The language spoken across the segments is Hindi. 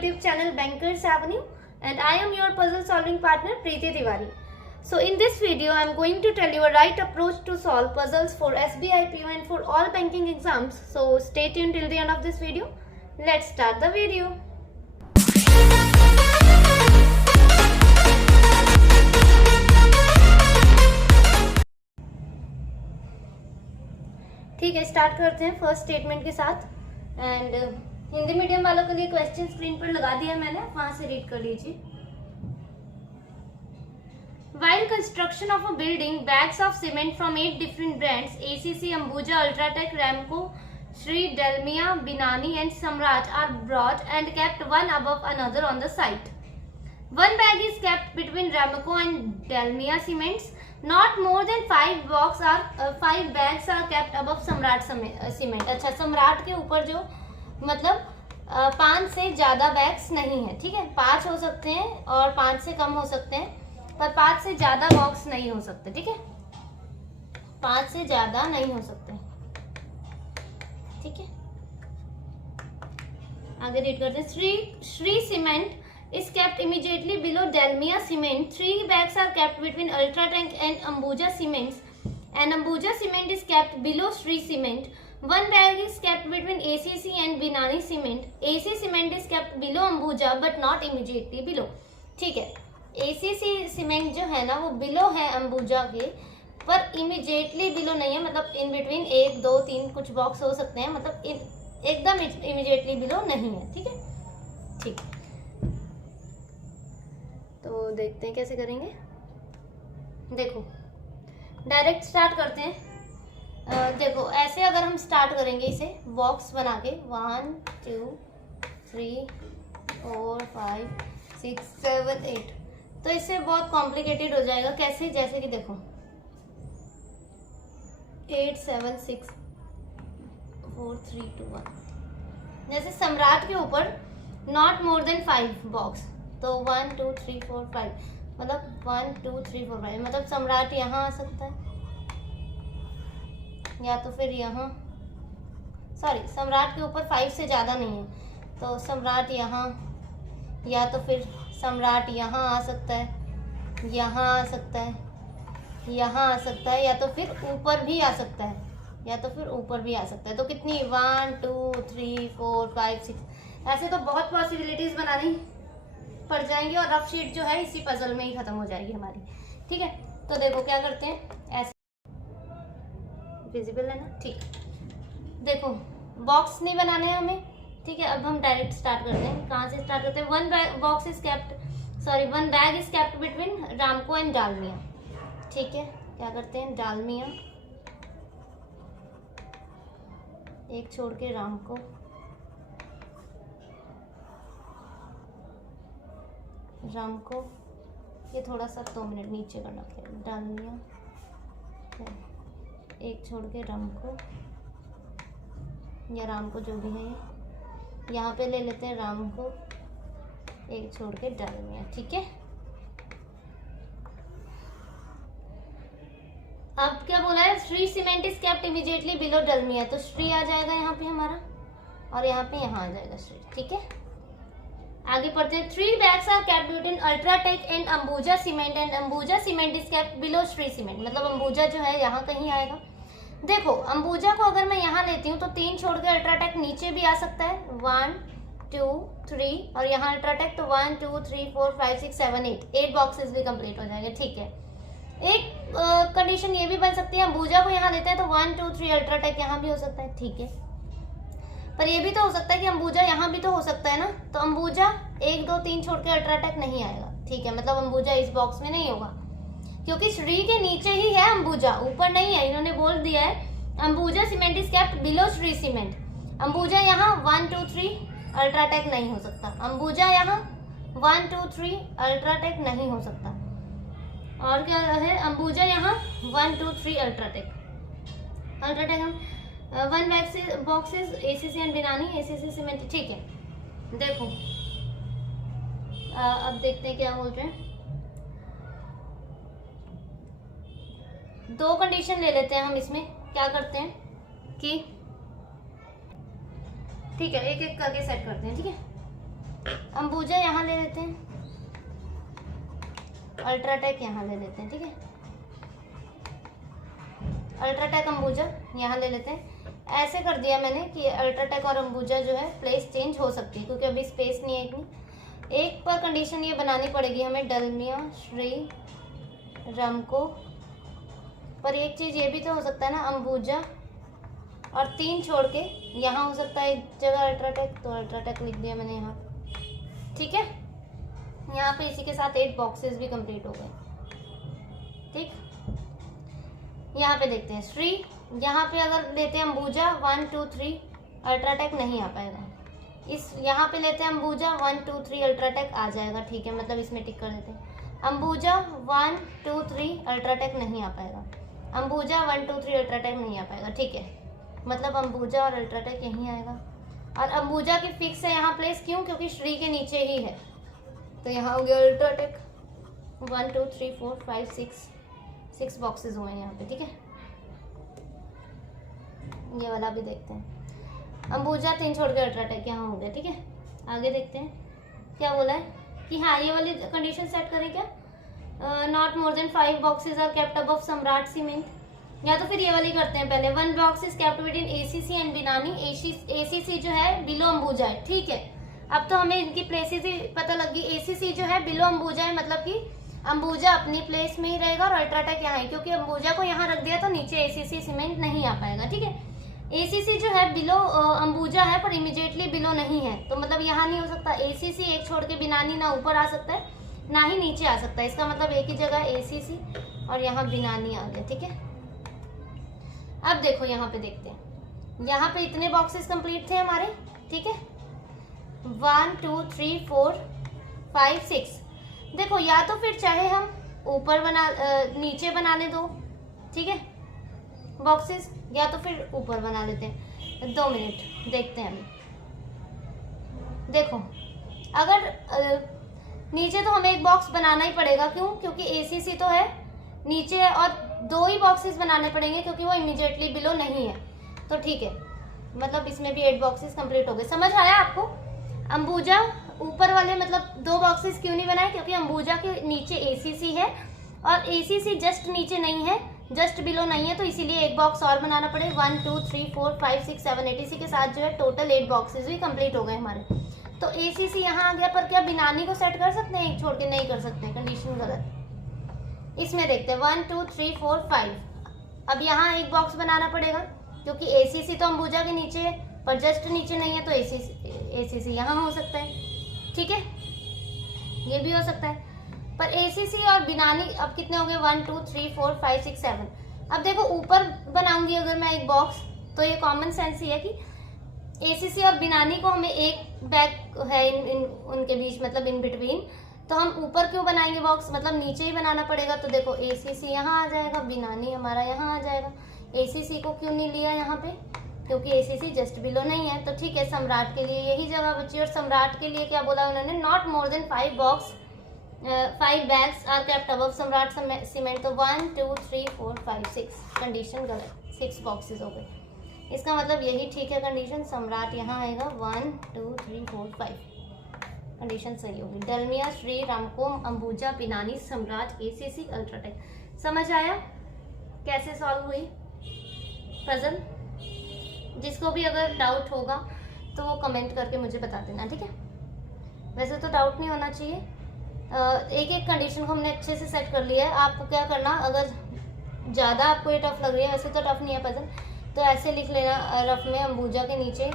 YouTube channel Bankers Avenue, and I am your puzzle solving partner Preeti Tiwari. So in this video I am going to tell you a right approach to solve puzzles for SBI PO and for all banking exams. So stay tuned till the end of this video. Let's start the video. ठीक है, स्टार्ट करते हैं फर्स्ट स्टेटमेंट के साथ। एंड हिंदी मीडियम वालों के लिए क्वेश्चन स्क्रीन पर लगा दिया मैंने, वहां से रीड कर लीजिए। While construction of a building, bags of cement from 8 different brands ACC, Ambuja, Ultratech, Ramco, Sri, Dalmia, Binani and Samraj are brought and kept one above another on the site. One bag is kept between Ramco and Dalmia cements. Not more than 5 bags are kept above Samrat cement. अच्छा, सम्राट के ऊपर जो मतलब 5 से ज्यादा बैग्स नहीं है, ठीक है। 5 हो सकते हैं और 5 से कम हो सकते हैं, पर 5 से ज्यादा बॉक्स नहीं हो सकते, ठीक है। 5 से ज्यादा नहीं हो सकते, ठीक है। आगे रीड करते हैं। Shri cement is kept immediately below Dalmia cement. 3 bags are kept between Ultratech and Ambuja cements, and Ambuja cement is kept below Sri cement. 1 bag is kept between ACC and Binani cement. AC cement is kept below Ambuja but not immediately below. ठीक है, ACC सीमेंट जो है ना वो बिलो है अंबुजा के, पर इमीडिएटली बिलो नहीं है। मतलब इन बिटवीन 1 2 3 कुछ बॉक्स हो सकते हैं, मतलब एकदम इमीडिएटली बिलो नहीं है, ठीक है। ठीक, तो देखते हैं कैसे करेंगे। देखो, डायरेक्ट स्टार्ट करते हैं। देखो, ऐसे अगर हम स्टार्ट करेंगे इसे बॉक्स बना के 1 2 3 4 5 6 7 8, तो इससे बहुत कॉम्प्लिकेटेड हो जाएगा। कैसे? जैसे कि देखो 8 7 6 4 3 2 1। जैसे सम्राट के ऊपर नॉट मोर देन 5 बॉक्स, तो 1 2 3 4 5, मतलब 1 2 3 4 5, मतलब सम्राट यहाँ आ सकता है या तो फिर यहाँ, सॉरी सम्राट के ऊपर 5 से ज़्यादा नहीं है, तो सम्राट यहाँ, या तो फिर सम्राट यहाँ आ सकता है, यहाँ आ सकता है, यहाँ आ सकता है, या तो फिर ऊपर भी आ सकता है, या तो फिर ऊपर भी आ सकता है। तो कितनी 1 2 3 4 5 6, ऐसे तो बहुत पॉसिबिलिटीज़ बनानी पड़ जाएंगी और रफ शीट जो है इसी पजल में ही खत्म हो जाएगी हमारी, ठीक है। तो देखो क्या करते हैं, ऐसे विजिबल है ना, ठीक। देखो, बॉक्स नहीं बनाने हैं हमें, ठीक है। अब हम डायरेक्ट स्टार्ट करते हैं। कहाँ से स्टार्ट करते हैं? 1 bag is kept between Ramco and Dalmia, ठीक है। क्या करते हैं, डालमिया एक छोड़ के रामको, ये थोड़ा सा 2 मिनट नीचे करना पड़ेगा। डालमिया एक छोड़ के रामको, या रामको जो भी है, यहाँ पे ले लेते हैं रामको, एक छोड़ के डालमिया, ठीक है। अब क्या बोला है, Shree cement is kept immediately below Dalmia, तो श्री आ जाएगा यहाँ पे हमारा, और यहाँ पे यहाँ आ जाएगा श्री, ठीक है। आगे पढ़ते हैं। 3 bags are kept between Ultratech and Ambuja cement, and Ambuja cement is kept below Sri cement, मतलब अंबुजा जो है यहाँ कहीं आएगा। देखो, अंबुजा को अगर मैं यहाँ लेती हूँ तो 3 छोड़ के अल्ट्राटेक नीचे भी आ सकता है, 1 2 3, और यहाँ अल्ट्राटेक, तो 1 2 3 4 5 6 7 8 बॉक्सेस भी कंप्लीट हो जाएंगे, ठीक है। एक कंडीशन ये भी बन सकती है, अंबुजा को यहाँ लेते हैं तो 1 2 3 अल्ट्राटेक यहाँ भी हो सकता है, ठीक है। पर ये भी तो हो सकता है कि अंबुजा यहाँ भी तो हो सकता है ना, तो अंबुजा 1 2 3 छोड़ के अल्ट्राटेक नहीं आएगा, ठीक है। मतलब अंबुजा इस बॉक्स में नहीं होगा, क्योंकि श्री के नीचे ही है अंबुजा, ऊपर नहीं है। इन्होंने बोल दिया है Ambuja cement is kept below Shri cement. Ambuja यहाँ 1 2 3 अल्ट्राटेक नहीं हो सकता, अंबुजा यहाँ 1 2 3 अल्ट्राटेक नहीं हो सकता, और क्या है, अंबुजा यहाँ 1 2 3 अल्ट्राटेक। हम 1 boxes ACC and Binani, ACC cement, ठीक है। देखो, अब देखते हैं क्या बोल रहे हैं। 2 कंडीशन ले लेते हैं हम इसमें। क्या करते हैं कि ठीक है, एक एक करके सेट करते हैं, ठीक है। अंबुजा यहाँ ले लेते हैं, अल्ट्राटेक यहाँ ले लेते हैं, ठीक है। अल्ट्राटेक अंबुजा यहाँ ले लेते हैं। ऐसे कर दिया मैंने कि अल्ट्राटेक और अंबुजा जो है प्लेस चेंज हो सकती है क्योंकि अभी स्पेस नहीं है इतनी। एक पर कंडीशन ये बनानी पड़ेगी हमें, डलमिया, श्री, रामको। पर एक चीज़ ये भी तो हो सकता है ना, अंबुजा और 3 छोड़ के यहाँ हो सकता है एक जगह अल्ट्राटेक, तो अल्ट्राटेक लिख दिया मैंने यहाँ, ठीक है। यहाँ पे इसी के साथ 8 बॉक्सेस भी कंप्लीट हो गए, ठीक। यहाँ पे देखते हैं श्री, यहाँ पे अगर लेते हैं अंबुजा 1 2 3 अल्ट्राटेक नहीं आ पाएगा। इस यहाँ पे लेते हैं अंबुजा 1 2 3 अल्ट्राटेक आ जाएगा, ठीक है, मतलब इसमें टिक कर देते हैं। अंबुजा 1 2 3 अल्ट्राटेक नहीं आ पाएगा, अंबुजा 1 2 3 अल्ट्राटेक नहीं आ पाएगा, ठीक है। मतलब अंबुजा और अल्ट्राटेक यहीं आएगा। और अंबुजा की फिक्स है यहाँ प्लेस, क्यों? क्योंकि श्री के नीचे ही है, तो यहाँ हो गया अल्ट्राटेक। 1 2 3 4 5 6 बॉक्सेस हुए हैं यहाँ पे, ठीक है। ये वाला भी देखते हैं, अंबुजा 3 छोड़ के अल्ट्राटेक यहाँ हो गया, ठीक है। आगे देखते हैं क्या बोला है कि हाँ ये वाली कंडीशन सेट करें क्या, not more than 5 boxes are kept above Samrat cement, या तो फिर ये वाली करते हैं पहले। 1 box is kept between ACC and Binani, ACC जो है बिलो अंबुजा है, ठीक है। अब तो हमें इनकी प्लेसेस ही पता लगी, एसीसी जो है बिलो अंबुजा है, मतलब कि अंबुजा अपनी प्लेस में ही रहेगा और अल्ट्राटेक यहाँ है, क्योंकि अंबुजा को यहाँ रख दिया तो नीचे एसीसी सीमेंट नहीं आ पाएगा, ठीक है। एसीसी जो है बिलो अंबुजा है पर इमीडिएटली बिलो नहीं है, तो मतलब यहाँ नहीं हो सकता। एसीसी एक छोड़ के बिनानी ना ऊपर आ सकता है ना ही नीचे आ सकता है, इसका मतलब एक ही जगह एसीसी और यहाँ बिनानी आ गया, ठीक है। अब देखो यहाँ पे देखते हैं, यहाँ पे इतने बॉक्सेस कंप्लीट थे हमारे, ठीक है। 1 2 3 4 5 6। देखो या तो फिर चाहे हम ऊपर नीचे बनाने दो, ठीक है, बॉक्सेस, या तो फिर ऊपर बना लेते हैं। 2 मिनट देखते हैं अभी। देखो अगर नीचे तो हमें एक बॉक्स बनाना ही पड़ेगा, क्यों? क्योंकि एसीसी तो है नीचे, और 2 ही बॉक्सेस बनाने पड़ेंगे क्योंकि वो इमीडिएटली बिलो नहीं है, तो ठीक है। मतलब इसमें भी 8 बॉक्सेस कंप्लीट हो गए। समझ आया आपको? अंबुजा ऊपर वाले मतलब 2 बॉक्सेस क्यों नहीं बनाए? क्योंकि अंबुजा के नीचे एसीसी है और एसीसी जस्ट नीचे नहीं है, जस्ट बिलो नहीं है, तो इसीलिए एक बॉक्स और बनाना पड़ेगा। 1 2 3 4 5 6 7 8 इसी के साथ जो है टोटल 8 बॉक्सेस भी कंप्लीट हो गए हमारे। तो एसीसी यहाँ आ गया, पर क्या बिनानी को सेट कर सकते हैं? एक छोड़ के नहीं कर सकते, कंडीशन गलत। इसमें देखते हैं 1 2 3 4 5। अब यहाँ एक बॉक्स बनाना पड़ेगा क्योंकि एसीसी तो अंबुजा के नीचे है पर जस्ट नीचे नहीं है, तो एसीसी यहाँ हो सकता है, ठीक है, ये भी हो सकता है। पर एसीसी और बिनानी अब कितने हो गए? 1 2 3 4 5 6 7। अब देखो ऊपर बनाऊंगी अगर मैं एक बॉक्स, तो ये कॉमन सेंस ही है कि एसीसी और बिनानी को हमें एक बैग है इन उनके बीच, मतलब इन बिटवीन, तो हम ऊपर क्यों बनाएंगे बॉक्स? मतलब नीचे ही बनाना पड़ेगा। तो देखो एसीसी यहाँ आ जाएगा, बिनानी हमारा यहाँ आ जाएगा। एसीसी को क्यों नहीं लिया यहाँ पे? क्योंकि एसीसी जस्ट बिलो नहीं है, तो ठीक है, सम्राट के लिए यही जगह बची। और सम्राट के लिए क्या बोला उन्होंने? Not more than 5 bags are kept above Samrat cement. तो 1 2 3 4 5 6 कंडीशन गलत, 6 बॉक्सेस हो गए। इसका मतलब यही ठीक है कंडीशन, सम्राट यहाँ आएगा। 1 2 3 4 5 कंडीशन सही होगी। डलमिया, श्री, रामकोम, अंबुजा, बिनानी, सम्राट, एसीसी, अल्ट्राटेक। समझ आया कैसे सॉल्व हुई पजल? जिसको भी अगर डाउट होगा तो वो कमेंट करके मुझे बता देना, ठीक है। वैसे तो डाउट नहीं होना चाहिए, एक एक कंडीशन को हमने अच्छे से सेट कर लिया है। आपको क्या करना, अगर ज़्यादा आपको ये टफ लग रही है, वैसे तो टफ नहीं है पजल, तो ऐसे लिख लेना रफ में, अंबुजा के नीचे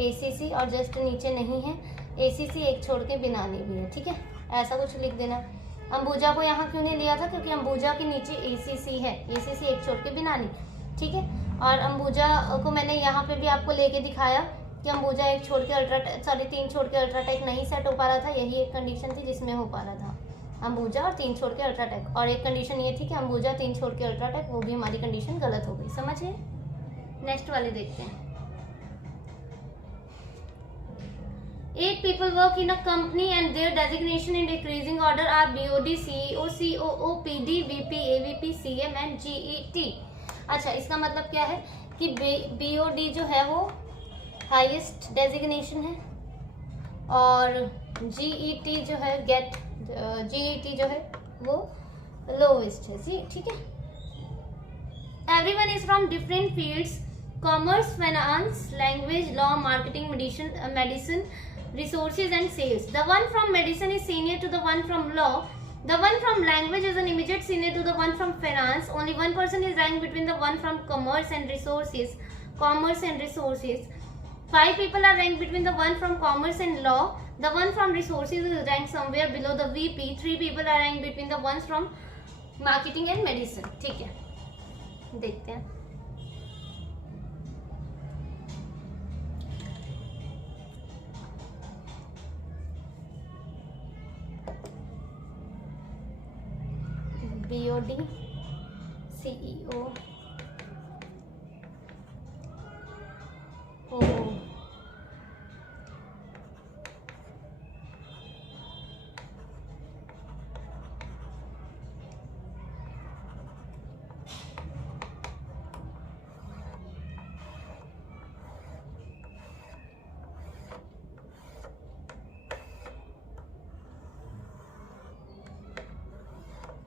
एसीसी और जस्ट नीचे नहीं है एसीसी, एक छोड़ के बिनानी भी है, ठीक है, ऐसा कुछ लिख देना। अंबुजा को यहाँ क्यों नहीं लिया था? क्योंकि अंबुजा के नीचे एसीसी है, एसीसी एक छोड़ के बिनानी, ठीक है। और अंबुजा को मैंने यहाँ पे भी आपको लेके दिखाया कि अंबुजा एक छोड़ के अल्ट्राटेक, सॉरी 3 छोड़ के अल्ट्राटेक नहीं सेट हो पा रहा था, यही एक कंडीशन थी जिसमें हो पा रहा था अंबुजा और 3 छोड़ के अल्ट्राटेक। और एक कंडीशन ये थी कि अंबुजा 3 छोड़ के अल्ट्राटेक, वो भी हमारी कंडीशन गलत हो गई। समझिए, नेक्स्ट वाले देखते हैं। 8 people work in a company and their designation in decreasing order are BOD, CEO, COO, PD, VP, AVP, CM and GET। अच्छा, इसका मतलब क्या है कि BOD जो है वो हाईएस्ट डेजिग्नेशन है, और GET जो है गेट, GET जो है वो लोवेस्ट है, ठीक है। Everyone is from different fields: commerce, finance, language, law, marketing, medicine, resources and sales. The one from medicine is senior to the one from law. The one from language is an immediate senior to the one from finance. Only one person is ranked between the one from commerce and resources. 5 people are ranked between the one from commerce and law. The one from resources is ranked somewhere below the VP. 3 people are ranked between the ones from marketing and medicine, ठीक है। देखते हैं। BOD CEO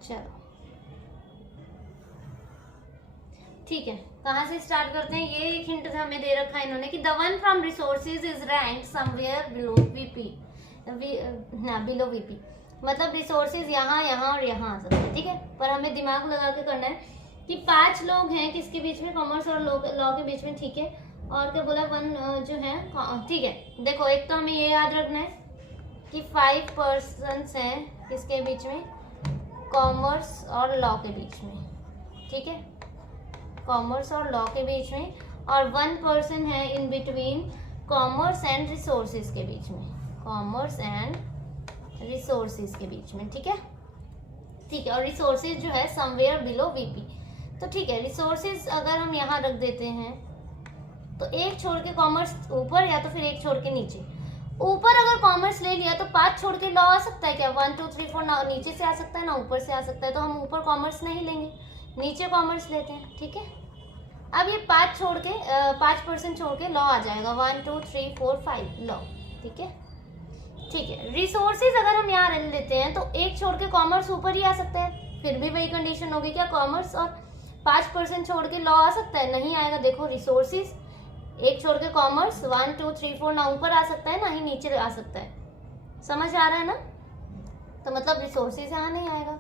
चलो ठीक है, कहाँ से स्टार्ट करते हैं। ये एक हिंट हमें दे रखा है इन्होंने कि the one from resources is rank somewhere below VP, below VP, मतलब रिसोर्सेज यहाँ यहाँ और यहाँ आ सकते हैं, ठीक है। पर हमें दिमाग लगा के करना है कि 5 लोग हैं किसके बीच में, कॉमर्स और लॉ के बीच में, ठीक है। और क्या बोला, वन जो है, ठीक है। देखो एक तो हमें ये याद रखना है कि 5 पर्सन्स हैं किसके बीच में, कॉमर्स और लॉ के बीच में, ठीक है, कॉमर्स और लॉ के बीच में, और 1 पर्सन है in between commerce and resources के बीच में, कॉमर्स एंड रिसोर्सेज के बीच में, ठीक है, ठीक है। और रिसोर्सेज जो है समवेयर बिलो वीपी, तो ठीक है। रिसोर्सेज अगर हम यहाँ रख देते हैं तो एक छोड़ के कॉमर्स ऊपर या तो फिर एक छोड़ के नीचे। ऊपर अगर कॉमर्स ले लिया तो 5 छोड़ के लॉ आ सकता है क्या, 1 2 3 4 ना नीचे से आ सकता है ना ऊपर से आ सकता है, तो हम ऊपर कॉमर्स नहीं लेंगे, नीचे कॉमर्स लेते हैं, ठीक है। अब ये 5 छोड़ के 5% छोड़ के लॉ आ जाएगा, 1 2 3 4 5 लॉ, ठीक है, ठीक है। रिसोर्सेज अगर हम यहाँ ले लेते हैं तो एक छोड़ के कॉमर्स ऊपर ही आ सकता है, फिर भी वही कंडीशन होगी, क्या कॉमर्स और 5% छोड़ के लॉ आ सकता है, नहीं आएगा। देखो रिसोर्सेज एक छोड़ के कॉमर्स 1 2 3 4 ना ऊपर आ सकता है ना ही नीचे आ सकता है, समझ आ रहा है ना। तो मतलब रिसोर्सेज यहाँ नहीं आएगा,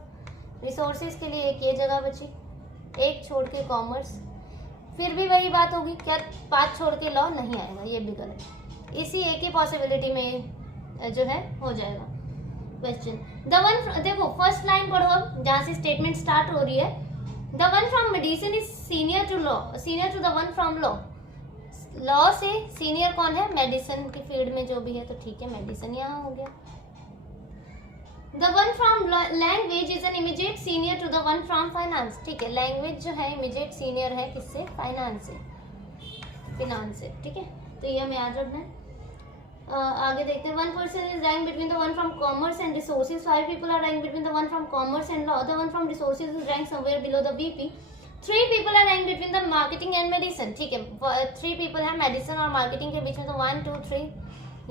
रिसोर्सेज के लिए एक ये जगह बची, एक छोड़ के कॉमर्स, फिर भी वही बात होगी, क्या 5 छोड़ के लॉ नहीं आएगा, ये भी गलत। इसी एक ही पॉसिबिलिटी में जो है हो जाएगा क्वेश्चन। द वन, देखो फर्स्ट लाइन पढ़ो अब, जहाँ से स्टेटमेंट स्टार्ट हो रही है। The one from medicine is senior to law, senior to the one from law. Law से सीनियर कौन है, मेडिसिन की फील्ड में जो भी है, तो ठीक है मेडिसिन यहाँ हो गया। The one from language is an immediate senior to the one from finance, ठीक है। लैंग्वेज जो है इमीडिएट सीनियर है किससे, फाइनेंस से, फिनांस से, ठीक है। तो ये हमें याद रखना है। आगे देखते हैं। 1 person is ranked between the one from commerce and resources. 5 people are ranked between the one from commerce and law. The one from resources is ranked somewhere below the VP. 3 people are ranked between the marketing and medicine, ठीक है। 3 people है मेडिसिन और मार्केटिंग के बीच में, तो 1 2 3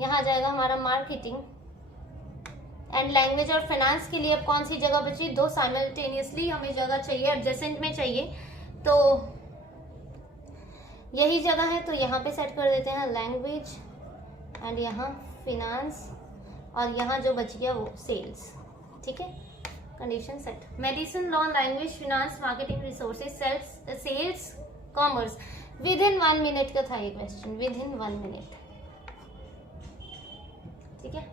यहाँ जाएगा हमारा मार्केटिंग। एंड लैंग्वेज और फाइनेंस के लिए अब कौन सी जगह बची, 2 साइमल्टेनियसली हमें जगह चाहिए, एडजेसेंट में चाहिए, तो यही जगह है, तो यहाँ पे सेट कर देते हैं लैंग्वेज एंड यहाँ फिनांस, और यहाँ जो बच गया वो सेल्स, ठीक है। Condition set. Medicine, law, language, finance, marketing, resources, sales, commerce. Within 1 minute का था ये क्वेश्चन, विद इन 1 मिनट, ठीक है।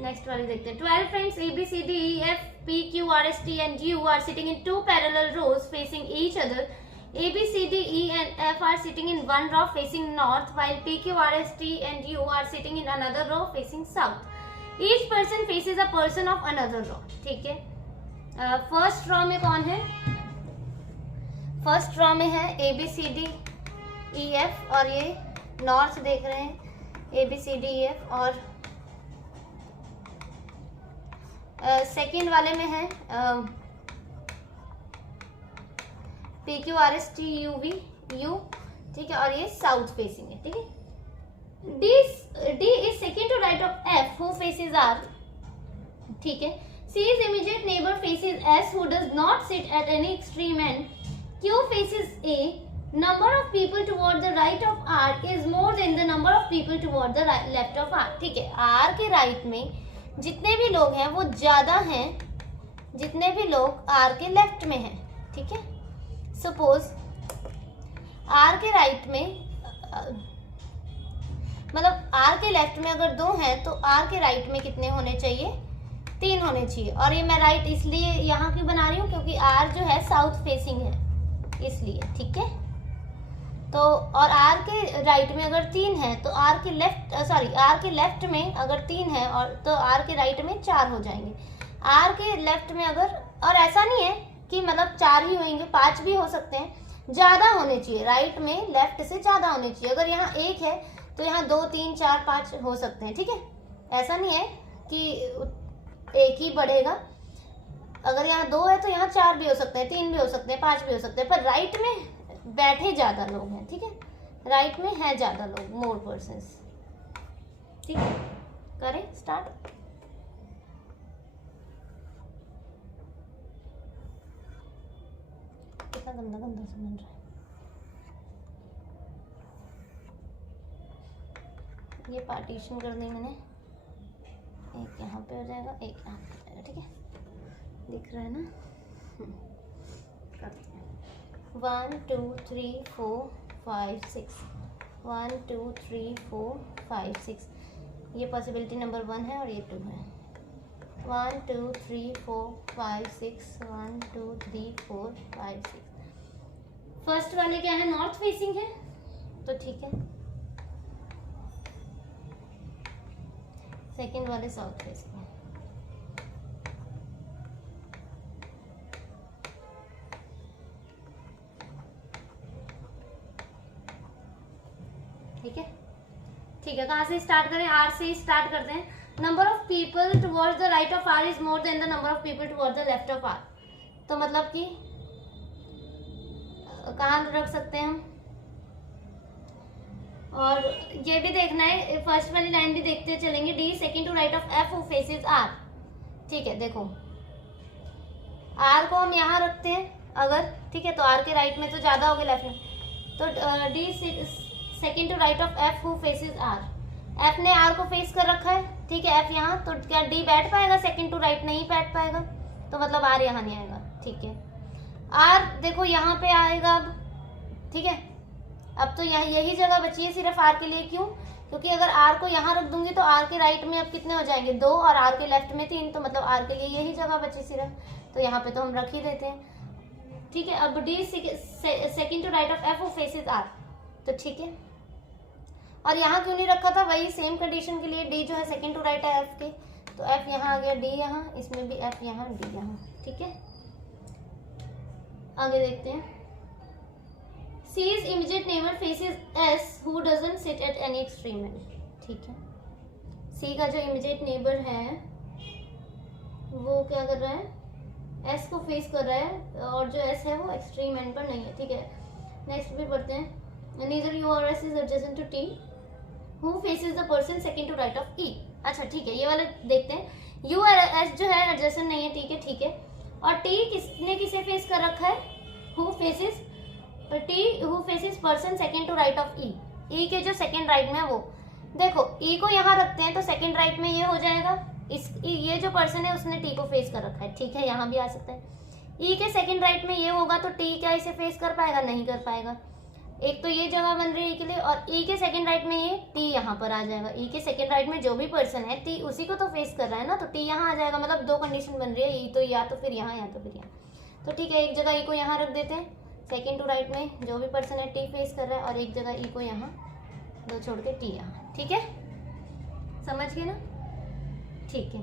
नेक्स्ट वाली देखते हैं। 12 friends A B C D E F P Q R S T and U are sitting in 2 parallel rows facing each other. A B C D E and F are sitting in 1 row facing north, while P Q R S T and U are sitting in another row facing south. Each person faces a person of another row, ठीक है। फर्स्ट रो में कौन है, फर्स्ट रो में है A B C D E F, और ये नॉर्थ देख रहे हैं A B C D E F, और सेकेंड वाले में है P Q R S T U V U, ठीक है, और ये साउथ फेसिंग है, ठीक है। D is second to right of F who faces R, ठीक है। C is immediate neighbour faces S who does not sit at any extreme end, Q faces A, number of people toward the right of R is more than the number of people toward the left of R, ठीक है। आर के राइट में जितने भी लोग हैं वो ज्यादा हैं जितने भी लोग आर के लेफ्ट में हैं, ठीक है। सपोज आर के राइट में मतलब आर के लेफ्ट में अगर 2 हैं तो आर के राइट में कितने होने चाहिए, 3 होने चाहिए। और ये मैं राइट इसलिए यहाँ की बना रही हूँ क्योंकि आर जो है साउथ फेसिंग है इसलिए, ठीक है। तो और आर के राइट में अगर 3 है तो आर के लेफ्ट में अगर 3 है और तो आर के राइट में 4 हो जाएंगे। आर के लेफ्ट में अगर, और ऐसा नहीं है कि मतलब 4 ही होंगे, 5 भी हो सकते हैं, ज्यादा होने चाहिए, राइट में लेफ्ट से ज्यादा होने चाहिए। अगर यहाँ 1 है तो यहाँ 2 3 4 5 हो सकते हैं, ठीक है। ऐसा नहीं है कि एक ही बढ़ेगा, अगर यहाँ 2 है तो यहाँ 4 भी हो सकते हैं, 3 भी हो सकते हैं, 5 भी हो सकते हैं, पर राइट में बैठे ज्यादा लोग हैं, ठीक है। राइट में है ज्यादा लोग, मोर पर्सन्स, ठीक है। करें स्टार्ट। कितना गंदा गंदा सा बन रहा है। ये पार्टीशन कर दी मैंने, एक यहाँ पे हो जाएगा, एक यहाँ पे हो जाएगा, ठीक है। दिख रहा है ना, करते हैं। 1 2 3 4 5 6 1 2 3 4 5 6, ये पॉसिबिलिटी नंबर 1 है और ये 2 है। 1 2 3 4 5 6 1 2 3 4 5 6। फर्स्ट वाले क्या है, नॉर्थ फेसिंग है तो ठीक है। सेकंड वाले साउथ फेसिंग है। ठीक है, ठीक है। कहाँ से स्टार्ट करें, आर से स्टार्ट करते हैं। Number of people towards the right of R is more than the number of people towards the left of R. तो मतलब कि कहाँ रख सकते हैं हम, और ये भी देखना है, फर्स्ट वाली लाइन भी देखते चलेंगे। The second to right of F who faces R, ठीक है। देखो आर को हम यहाँ रखते हैं अगर, ठीक है, तो आर के राइट में तो ज्यादा हो गए लेफ्ट में, तो the second to right of F who faces R. F ने आर को फेस कर रखा है, ठीक है, एफ यहाँ, तो क्या डी बैठ पाएगा, सेकंड टू राइट नहीं बैठ पाएगा, तो मतलब आर यहाँ नहीं आएगा, ठीक है। आर देखो यहाँ पे आएगा अब, ठीक है। अब तो यही जगह बची है सिर्फ आर के लिए, क्यों, क्योंकि अगर आर को यहाँ रख दूंगी तो आर के राइट में अब कितने हो जाएंगे, 2, और आर के लेफ्ट में 3, तो मतलब आर के लिए यही जगह बची सिर्फ, तो यहाँ पे तो हम रख ही देते हैं, ठीक है। अब the second to right of F who faces R, तो ठीक है। और यहाँ क्यों नहीं रखा था, वही सेम कंडीशन के लिए, डी जो है सेकंड टू राइट है एफ के, तो एफ यहाँ आ गया, डी यहाँ, इसमें भी एफ यहाँ, डी यहाँ, ठीक है। आगे देखते हैं। C's immediate neighbor faces S who doesn't sit at any extreme end, ठीक है। C का जो immediate neighbor है वो क्या कर रहा है, S को फेस कर रहा है, और जो S है वो एक्सट्रीम एंड पर नहीं है, ठीक है। नेक्स्ट भी पढ़ते हैं। Neither U or S is adjacent to T who faces the person second to right of E। अच्छा ठीक है, ये वाले देखते हैं। U और S जो है adjacent नहीं है, ठीक है, ठीक है। और T किसने किसे फेस कर रखा है, who faces T who faces person second to right of E। E के जो सेकंड राइट में है वो, देखो E को यहाँ रखते हैं तो सेकंड राइट में ये हो जाएगा, ये जो पर्सन है उसने T को फेस कर रखा है, ठीक है, यहाँ भी आ सकता है। E के सेकंड राइट में ये होगा तो T क्या इसे फेस कर पाएगा, नहीं कर पाएगा। एक तो ये जगह बन रही है E के लिए, और E के सेकंड राइट में ये T यहाँ पर आ जाएगा। E के सेकंड राइट में जो भी पर्सन है T उसी को तो फेस कर रहा है ना, तो T यहाँ आ जाएगा। मतलब 2 कंडीशन बन रही है, E तो या तो फिर यहाँ, या तो फिर यहाँ, तो ठीक है। एक जगह E को यहाँ रख देते हैं, सेकेंड टू राइट में जो भी पर्सन है टी फेस कर रहा है, और एक जगह ई को यहाँ, 2 छोड़ के टी यहाँ, ठीक है, समझ गए ना, ठीक है।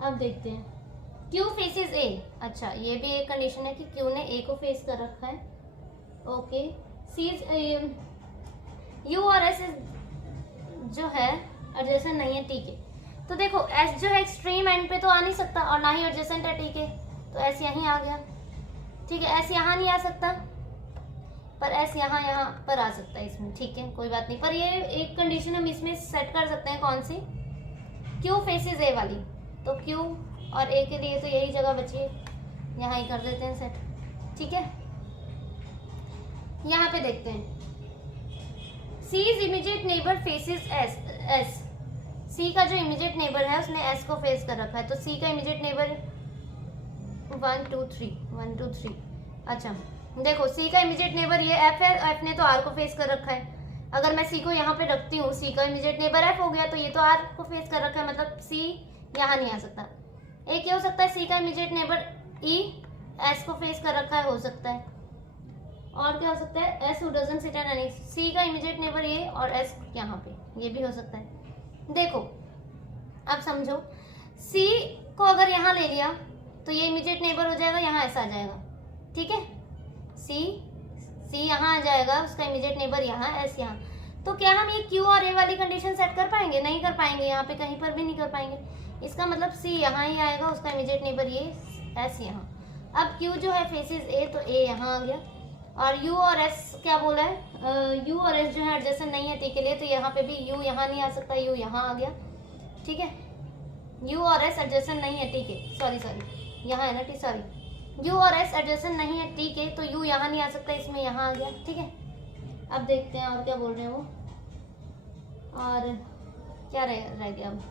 अब देखते हैं क्यू फेसेस ए। अच्छा ये भी एक कंडीशन है कि क्यू ने ए को फेस कर रखा है, ओके। सी यू और एस जो है एडजेसेंट नहीं है टी के, तो देखो एस जो है एक्सट्रीम एंड पे तो आ नहीं सकता, और ना ही एडजेसेंट है टी के, तो एस यहीं आ गया, ठीक है। एस यहाँ नहीं आ सकता, पर एस यहाँ पर आ सकता है इसमें, ठीक है कोई बात नहीं। पर ये एक कंडीशन हम इसमें सेट कर सकते हैं, कौन सी, क्यू फेसेस ए वाली। तो क्यू और ए के लिए तो यही जगह बची है, यहाँ ही कर देते हैं सेट, ठीक है। यहाँ पे देखते हैं C is immediate neighbour faces S. C का जो इमीडिएट नेबर है उसने एस को फेस कर रखा है, तो सी का इमीडिएट नेबर 1 2 3। अच्छा देखो सी का इमीडिएट नेबर ये एफ है, एफ ने तो आर को फेस कर रखा है। अगर मैं सी को यहाँ पे रखती हूँ, सी का इमीडिएट नेबर एफ हो गया, तो ये तो आर को फेस कर रखा है, मतलब सी यहाँ नहीं आ सकता। एक ये हो सकता है सी का इमीडिएट नेबर ई एस को फेस कर रखा है, हो सकता है। और क्या हो सकता है, S who doesn't sit at any, C का इमीडिएट नेबर ये और एस यहाँ पे, ये भी हो सकता है। देखो अब समझो, सी को अगर यहाँ ले लिया तो ये इमीडिएट नेबर हो जाएगा, यहाँ ऐसा आ जाएगा, ठीक है। सी यहाँ आ जाएगा, उसका इमीडिएट नेबर यहाँ, एस यहाँ। तो क्या हम ये क्यू और ए वाली कंडीशन सेट कर पाएंगे? नहीं कर पाएंगे, यहाँ पे कहीं पर भी नहीं कर पाएंगे। इसका मतलब सी यहाँ ही आएगा, उसका इमीडिएट नेबर ये, एस यहाँ। अब क्यू जो है फेसेस ए, तो ए यहाँ आ गया। और यू और एस क्या बोला है, यू और एस जो है एडजेसेंट नहीं है टी के लिए, तो यहाँ पे भी यू यहाँ नहीं आ सकता, यू यहाँ आ गया, ठीक है। यू और एस एडजेसेंट नहीं है टी के, सॉरी यहाँ है ना टी, सॉरी, यू और एस एडजेसेंट नहीं है टी के, तो यू यहाँ नहीं आ सकता, इसमें यहाँ आ गया, ठीक है। अब देखते हैं और क्या बोल रहे हैं वो, और क्या रह गया अब,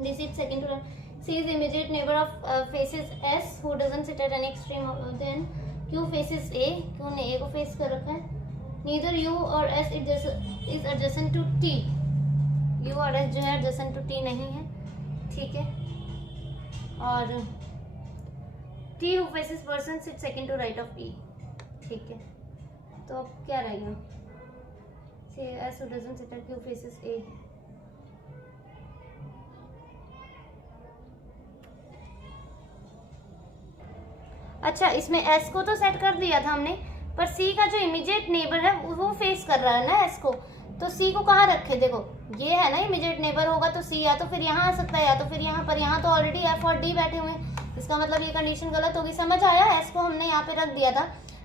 this is second to C is immediate neighbour of faces S who doesn't sit at any extreme, then Q faces A, Q ने ए को फेस कर रखा है। नीदर यू और S is adjacent to T, U और एस जो है एडजेसेंट टू टी नहीं है, ठीक है। और T who faces person sit second to right of E, ठीक है। तो अब क्या रहेगा, से S who doesn't sit at Q faces A, अच्छा इसमें एस को तो सेट कर दिया था हमने, पर सी का जो इमीडिएट नेबर है वो फेस कर रहा है ना एस को, तो सी को कहाँ रखे, देखो ये है ना इमीडिएट नेबर होगा, तो सी या तो फिर यहाँ आ सकता है या तो फिर यहाँ पर, यहाँ तो ऑलरेडी एफ और डी बैठे हुए हैं, इसका मतलब ये कंडीशन गलत होगी, समझ आया। एस को हमने यहाँ पे रख दिया था,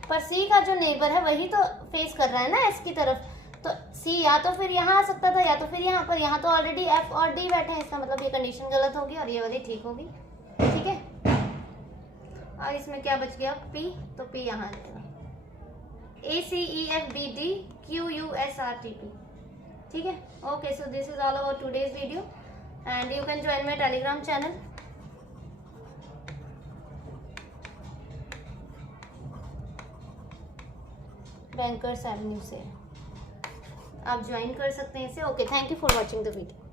पर सी का जो नेबर है वही तो फेस कर रहा है ना एस की तरफ, तो सी या तो फिर यहाँ आ सकता था या तो फिर यहाँ पर, यहाँ तो ऑलरेडी एफ और डी बैठे हैं, इसका मतलब ये कंडीशन गलत होगी और ये वाली ठीक होगी, ठीक है। और इसमें क्या बच गया, पी, तो पी यहाँ आ जाएगा, A C E F B D Q U S R T P, ठीक है। Okay, so this is all about today's video and you can join my Telegram channel. Bankers Avenue से आप ज्वाइन कर सकते हैं इसे। Okay, thank you for watching the video.